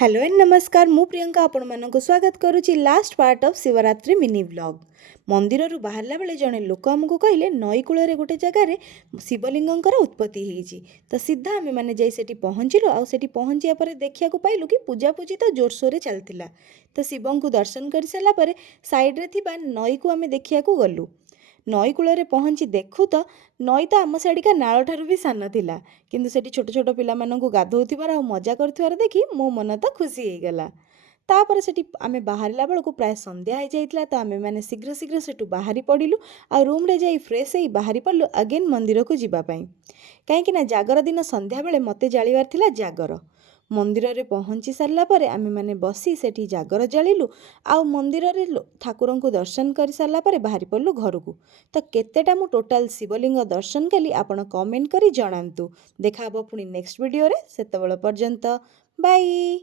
Hello and नमस्कार मु प्रियंका आपण मानक स्वागत करुच्ची last part of Shivratri mini vlog. मंदिर रु बाहरला बेले जड़े लोक आमको कहले नई कूल गोटे जगार शिवलिंगर उत्पत्ति होती तो सीधा आम मैंने जाई पहुँचलु आठी पहुँचा पर देखा पाइलु कि पूजापूजी तो जोरसोर चलता तो शिव को दर्शन कर सारापर साइड्रे थी नई को आम देखा गलु। नई कूल पहुँची देखु तो नई तो आम साड़िका नाल ठारू भी सान थिला किंतु सेठी छोट छोट पिला मानकु गाधोउथिबार आ मजा करथिबार देखि मो मन तो खुशी हो गला। तापर सेठी आमे बाहरला बेलकु प्राय संध्या हो जाइतला तो आमे माने शीघ्र शीघ्र सेठु बाहरी पड़िलु आ रूम रे जाई फ्रेश होई बाहरी पड़लु अगेन मंदिर को जीवा पई कहीं ना जागर दिन संध्या बेले मते जालिबार थिला जागर। मंदिर रे पहुँची सारा पर आमे माने बसी सेठी जागर जालिलु आउ मंदिर रे ठाकुर को दर्शन कर सारा पर बाहरी पड़लु घर को। तो केतेटा मु टोटाल शिवलिंग दर्शन कली आपण कमेंट करी जणांतु। देखा हबो पुणी नेक्स्ट वीडियो रे, सेतबेल पर्यंत बाय।